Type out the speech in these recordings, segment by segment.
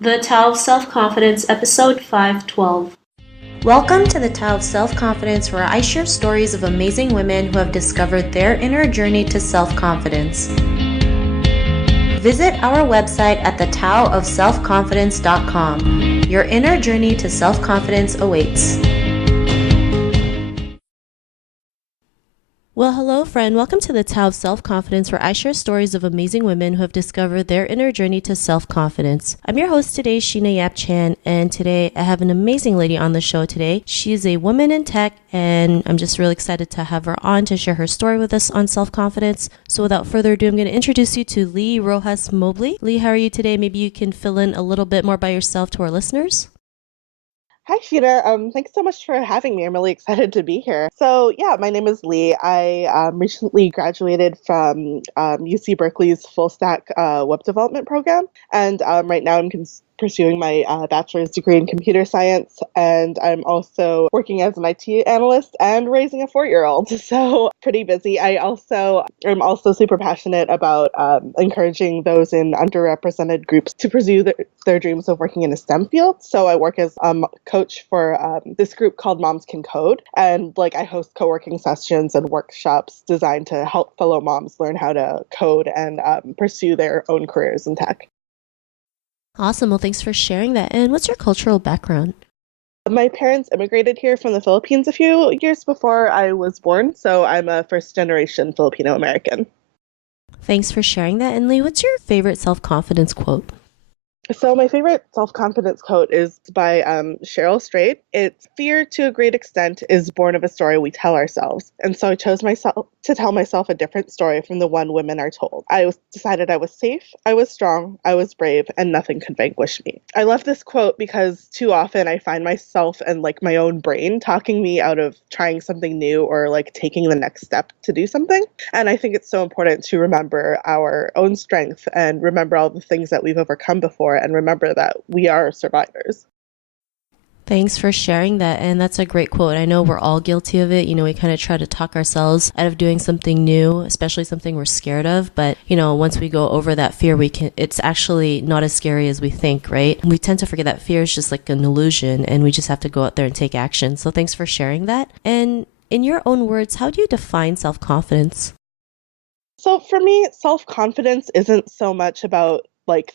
The Tao of Self-Confidence, Episode 512. Welcome to the Tao of Self-Confidence, where I share stories of amazing women who have discovered their inner journey to self-confidence. Visit our website at thetaoofselfconfidence.com. Your inner journey to self-confidence awaits. Well, hello, friend. Welcome to the Tao of Self-Confidence, where I share stories of amazing women who have discovered their inner journey to self-confidence. I'm your host today, Sheena Yap Chan, and today I have an amazing lady on the show today. She is a woman in tech, and I'm just really excited to have her on to share her story with us on self-confidence. So without further ado, I'm going to introduce you to Leigh Roxas-Mobley. Leigh, how are you today? Maybe you can fill in a little bit more by yourself to our listeners. Hi, Sheena. Thanks so much for having me. I'm really excited to be here. So, yeah, my name is Leigh. I recently graduated from UC Berkeley's full stack web development program. And right now I'm pursuing my bachelor's degree in computer science. And I'm also working as an IT analyst and raising a 4-year-old. So, pretty busy. I'm also super passionate about encouraging those in underrepresented groups to pursue their dreams of working in a STEM field. So, I work as coach for this group called Moms Can Code, and I host co-working sessions and workshops designed to help fellow moms learn how to code and pursue their own careers in tech. Awesome. Well, thanks for sharing that. And what's your cultural background? My parents immigrated here from the Philippines a few years before I was born, so I'm a first-generation Filipino American. Thanks for sharing that. And Leigh, what's your favorite self-confidence quote? So my favorite self-confidence quote is by Cheryl Strayed. It's, "Fear to a great extent is born of a story we tell ourselves." And so I chose to tell myself a different story from the one women are told. Decided I was safe, I was strong, I was brave, and nothing could vanquish me. I love this quote because too often I find myself and my own brain talking me out of trying something new or taking the next step to do something. And I think it's so important to remember our own strength and remember all the things that we've overcome before, and remember that we are survivors. Thanks for sharing that. And that's a great quote. I know we're all guilty of it. We kind of try to talk ourselves out of doing something new, especially something we're scared of. But, once we go over that fear, it's actually not as scary as we think, right? We tend to forget that fear is just like an illusion, and we just have to go out there and take action. So thanks for sharing that. And in your own words, how do you define self-confidence? So for me, self-confidence isn't so much about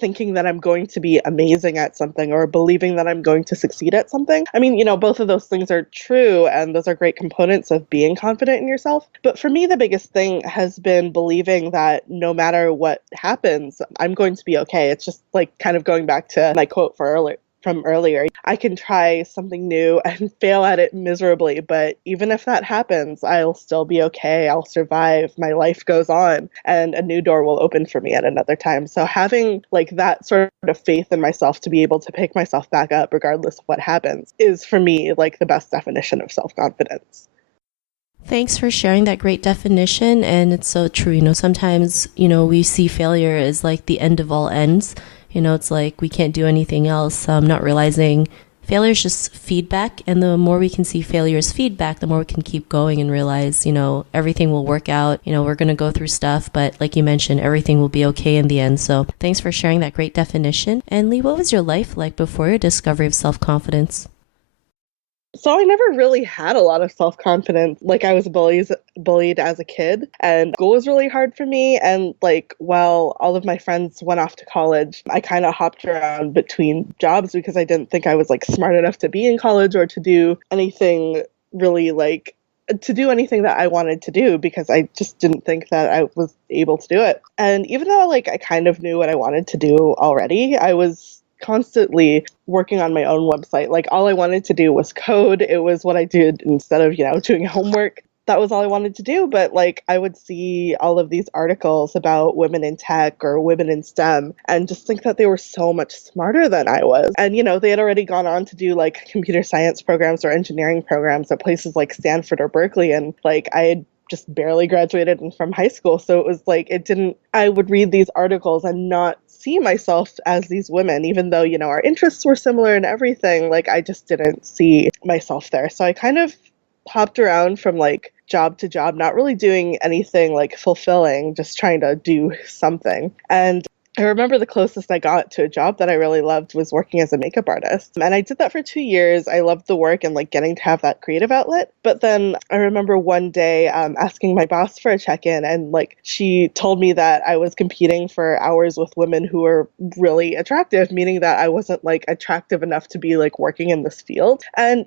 thinking that I'm going to be amazing at something or believing that I'm going to succeed at something. I mean, both of those things are true, and those are great components of being confident in yourself. But for me, the biggest thing has been believing that no matter what happens, I'm going to be okay. It's just kind of going back to my quote from earlier. I can try something new and fail at it miserably, but even if that happens, I'll still be okay. I'll survive. My life goes on, and a new door will open for me at another time. So having that sort of faith in myself to be able to pick myself back up regardless of what happens is for me the best definition of self-confidence. Thanks for sharing that great definition. And it's so true. Sometimes, we see failure as the end of all ends. It's we can't do anything else. Not realizing failure is just feedback. And the more we can see failure as feedback, the more we can keep going and realize, everything will work out. We're going to go through stuff, but like you mentioned, everything will be okay in the end. So thanks for sharing that great definition. And Leigh, what was your life like before your discovery of self-confidence? So I never really had a lot of self-confidence. I was bullied as a kid, and school was really hard for me. And while all of my friends went off to college, I kind of hopped around between jobs because I didn't think I was smart enough to be in college or to do anything really that I wanted to do, because I just didn't think that I was able to do it. And even though I kind of knew what I wanted to do already, I was constantly working on my own website. All I wanted to do was code. It was what I did instead of, doing homework. That was all I wanted to do. But I would see all of these articles about women in tech or women in STEM and just think that they were so much smarter than I was. And, they had already gone on to do computer science programs or engineering programs at places like Stanford or Berkeley. And I had just barely graduated from high school. So it was I would read these articles and not see myself as these women, even though, our interests were similar and everything. I just didn't see myself there. So I kind of hopped around from job to job, not really doing anything fulfilling, just trying to do something. And I remember the closest I got to a job that I really loved was working as a makeup artist. And I did that for 2 years. I loved the work and like getting to have that creative outlet. But then I remember one day asking my boss for a check-in, and like she told me that I was competing for hours with women who were really attractive, meaning that I wasn't like attractive enough to be like working in this field. And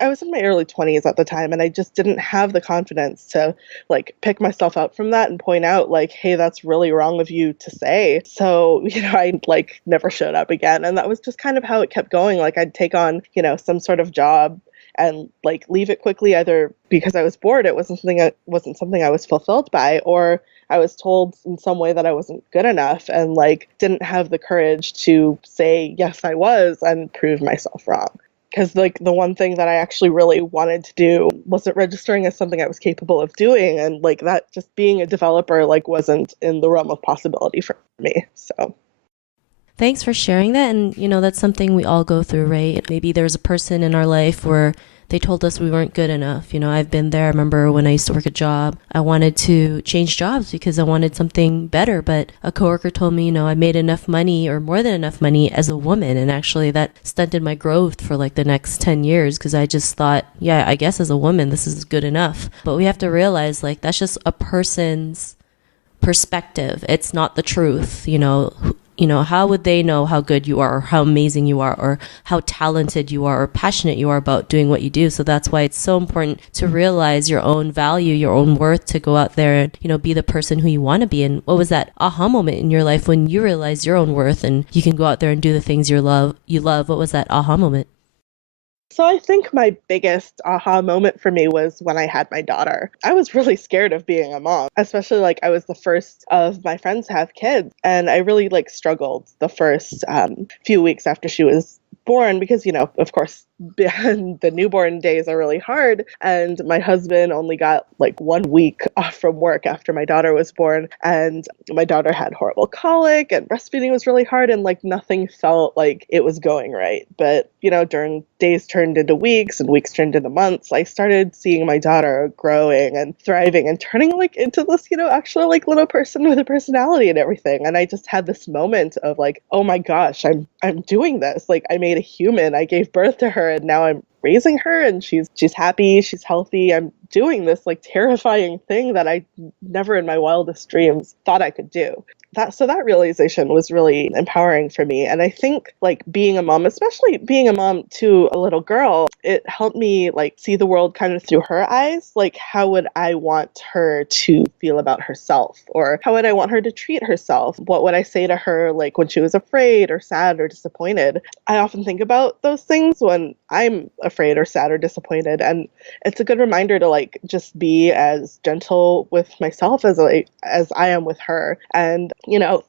I was in my early 20s at the time, and I just didn't have the confidence to like pick myself up from that and point out like, hey, that's really wrong of you to say. So, I like never showed up again. And that was just kind of how it kept going. Like I'd take on, some sort of job and like leave it quickly, either because I was bored, it wasn't something I was fulfilled by, or I was told in some way that I wasn't good enough and like didn't have the courage to say, yes, I was, and prove myself wrong. Because like the one thing that I actually really wanted to do wasn't registering as something I was capable of doing, and like that just being a developer like wasn't in the realm of possibility for me. So Thanks for sharing that. And, that's something we all go through, right? Maybe there's a person in our life where they told us we weren't good enough. I've been there. I remember when I used to work a job, I wanted to change jobs because I wanted something better. But a coworker told me, I made enough money or more than enough money as a woman. And actually that stunted my growth for like the next 10 years because I just thought, yeah, I guess as a woman, this is good enough. But we have to realize like that's just a person's perspective. It's not the truth. How would they know how good you are or how amazing you are or how talented you are or passionate you are about doing what you do? So that's why it's so important to realize your own value, your own worth, to go out there and, be the person who you want to be. And what was that aha moment in your life when you realized your own worth and you can go out there and do the things you love? What was that aha moment? So I think my biggest aha moment for me was when I had my daughter. I was really scared of being a mom, especially like I was the first of my friends to have kids. And I really like struggled the first few weeks after she was born because, of course, the newborn days are really hard. And my husband only got like 1 week off from work after my daughter was born. And my daughter had horrible colic and breastfeeding was really hard. And like nothing felt like it was going right. But, during days turned into weeks and weeks turned into months, I started seeing my daughter growing and thriving and turning like into this, actual like little person with a personality and everything. And I just had this moment of like, oh my gosh, I'm doing this. Like I made a human. I gave birth to her and now I'm raising her and she's happy, she's healthy. I'm doing this like terrifying thing that I never in my wildest dreams thought I could do. That realization was really empowering for me. And I think like being a mom, especially being a mom to a little girl, it helped me like see the world kind of through her eyes. Like how would I want her to feel about herself? Or how would I want her to treat herself? What would I say to her like when she was afraid or sad or disappointed? I often think about those things when I'm afraid or sad or disappointed. And it's a good reminder to like just be as gentle with myself as I am with her. And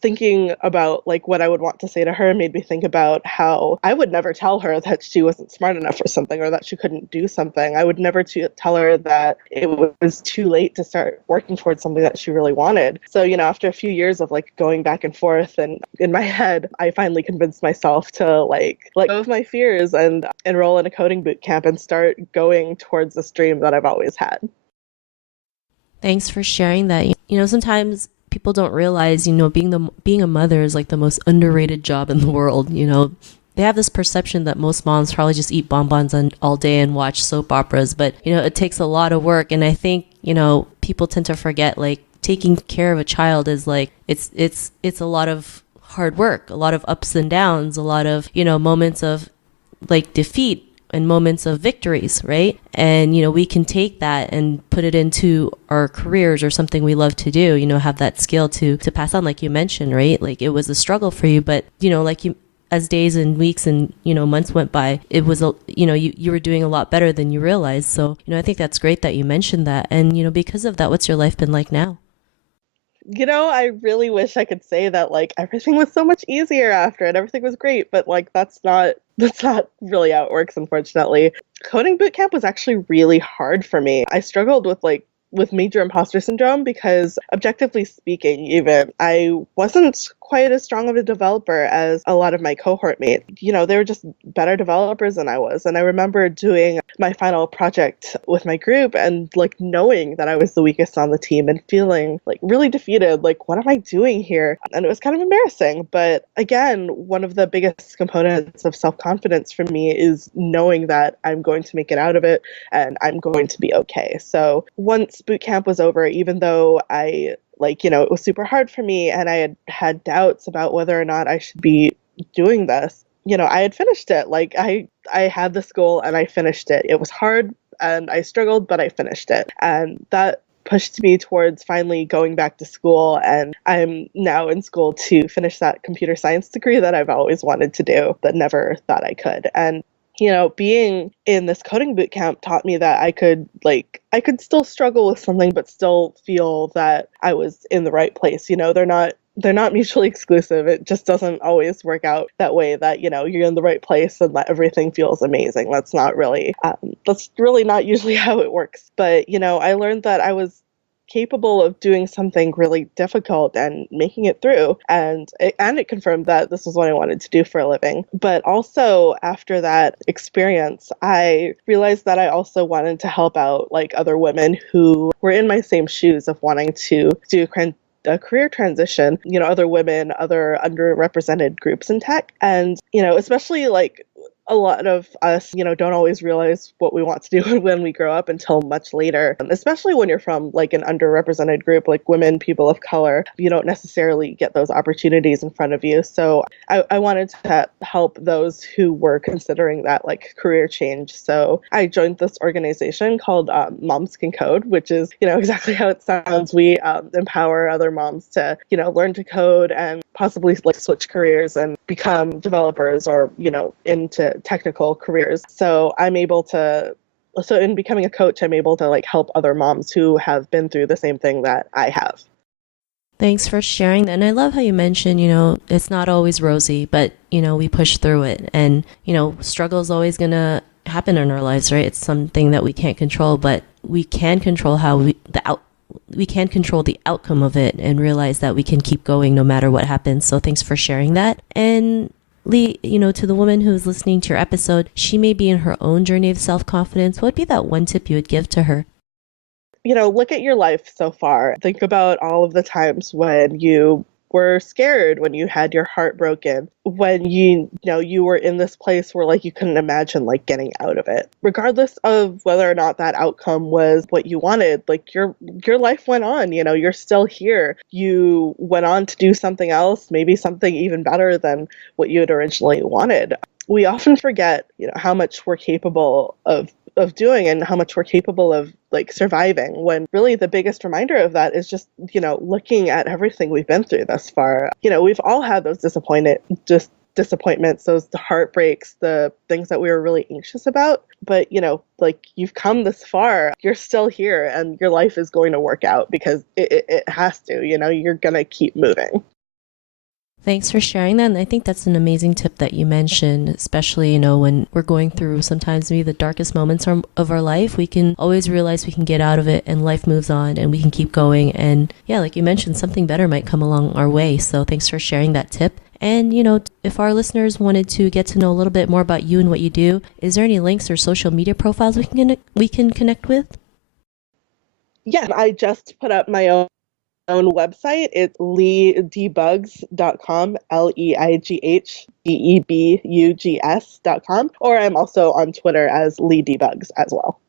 thinking about like what I would want to say to her made me think about how I would never tell her that she wasn't smart enough for something or that she couldn't do something. I would never tell her that it was too late to start working towards something that she really wanted. So, after a few years of like going back and forth and in my head, I finally convinced myself to like let go of my fears and enroll in a coding boot camp and start going towards this dream that I've always had. Thanks for sharing that. Sometimes people don't realize, being a mother is like the most underrated job in the world. They have this perception that most moms probably just eat bonbons all day and watch soap operas, but it takes a lot of work. And I think people tend to forget like taking care of a child is like it's a lot of hard work, a lot of ups and downs, a lot of moments of like defeat and moments of victories, right? And, we can take that and put it into our careers or something we love to do, have that skill to pass on, like you mentioned, right? Like it was a struggle for you, but, as days and weeks and, months went by, it was, you were doing a lot better than you realized. So, I think that's great that you mentioned that. And, because of that, what's your life been like now? I really wish I could say that like everything was so much easier after and everything was great, but like that's not really how it works, unfortunately. Coding bootcamp was actually really hard for me. I struggled with major imposter syndrome because objectively speaking, even I wasn't quite as strong of a developer as a lot of my cohort mates. They were just better developers than I was. And I remember doing my final project with my group and like knowing that I was the weakest on the team and feeling like really defeated. Like, what am I doing here? And it was kind of embarrassing. But again, one of the biggest components of self-confidence for me is knowing that I'm going to make it out of it and I'm going to be okay. So once boot camp was over, even though it was super hard for me and I had doubts about whether or not I should be doing this, I had finished it. Like I had this goal and I finished it. It was hard and I struggled, but I finished it. And that pushed me towards finally going back to school. And I'm now in school to finish that computer science degree that I've always wanted to do, but never thought I could. And being in this coding boot camp taught me that I could still struggle with something, but still feel that I was in the right place. They're not mutually exclusive. It just doesn't always work out that way, that, you're in the right place and that everything feels amazing. That's really not usually how it works. But, I learned that I was capable of doing something really difficult and making it through. And it confirmed that this was what I wanted to do for a living. But also after that experience, I realized that I also wanted to help out like other women who were in my same shoes of wanting to do a career transition, other women, other underrepresented groups in tech. And, especially like a lot of us, don't always realize what we want to do when we grow up until much later, especially when you're from like an underrepresented group, like women, people of color. You don't necessarily get those opportunities in front of you. So I wanted to help those who were considering that like career change. So I joined this organization called Moms Can Code, which is, exactly how it sounds. We empower other moms to, learn to code and possibly like switch careers and become developers or, into technical careers. So in becoming a coach, I'm able to like help other moms who have been through the same thing that I have. Thanks for sharing that. And I love how you mentioned, it's not always rosy, but, we push through it. And, struggle is always going to happen in our lives, right? It's something that we can't control, but we can control we can control the outcome of it and realize that we can keep going no matter what happens. So thanks for sharing that. And Leigh, to the woman who's listening to your episode, she may be in her own journey of self-confidence. What would be that one tip you would give to her? Look at your life so far. Think about all of the times when you were scared, when you had your heart broken, when you were in this place where like you couldn't imagine like getting out of it. Regardless of whether or not that outcome was what you wanted, like your life went on, you're still here. You went on to do something else, maybe something even better than what you had originally wanted. We often forget, how much we're capable of doing and how much we're capable of like surviving, when really the biggest reminder of that is just, looking at everything we've been through thus far. We've all had those disappointments, those heartbreaks, the things that we were really anxious about. But, you've come this far, you're still here and your life is going to work out because it has to, you're going to keep moving. Thanks for sharing that. And I think that's an amazing tip that you mentioned, especially, when we're going through sometimes maybe the darkest moments of our life, we can always realize we can get out of it and life moves on and we can keep going. And yeah, like you mentioned, something better might come along our way. So thanks for sharing that tip. And, if our listeners wanted to get to know a little bit more about you and what you do, is there any links or social media profiles we can connect with? Yeah, I just put up my own website. It's leighdbugs.com, leighdebbugs.com, or I'm also on Twitter as Leigh Dbugs as well.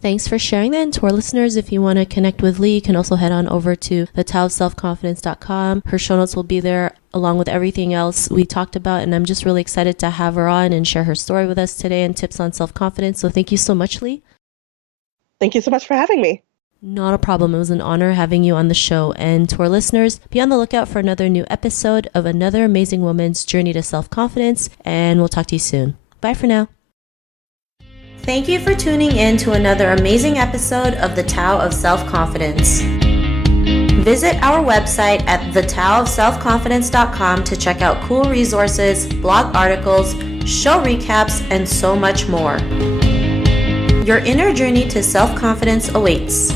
Thanks for sharing that. And to our listeners, if you want to connect with Leigh, you can also head on over to thetaoofselfconfidence.com. Her show notes will be there along with everything else we talked about. And I'm just really excited to have her on and share her story with us today and tips on self-confidence. So thank you so much, Leigh. Thank you so much for having me. Not a problem. It was an honor having you on the show. And to our listeners, be on the lookout for another new episode of another amazing woman's journey to self-confidence. And we'll talk to you soon. Bye for now. Thank you for tuning in to another amazing episode of The Tao of Self-Confidence. Visit our website at thetaoofselfconfidence.com to check out cool resources, blog articles, show recaps, and so much more. Your inner journey to self-confidence awaits.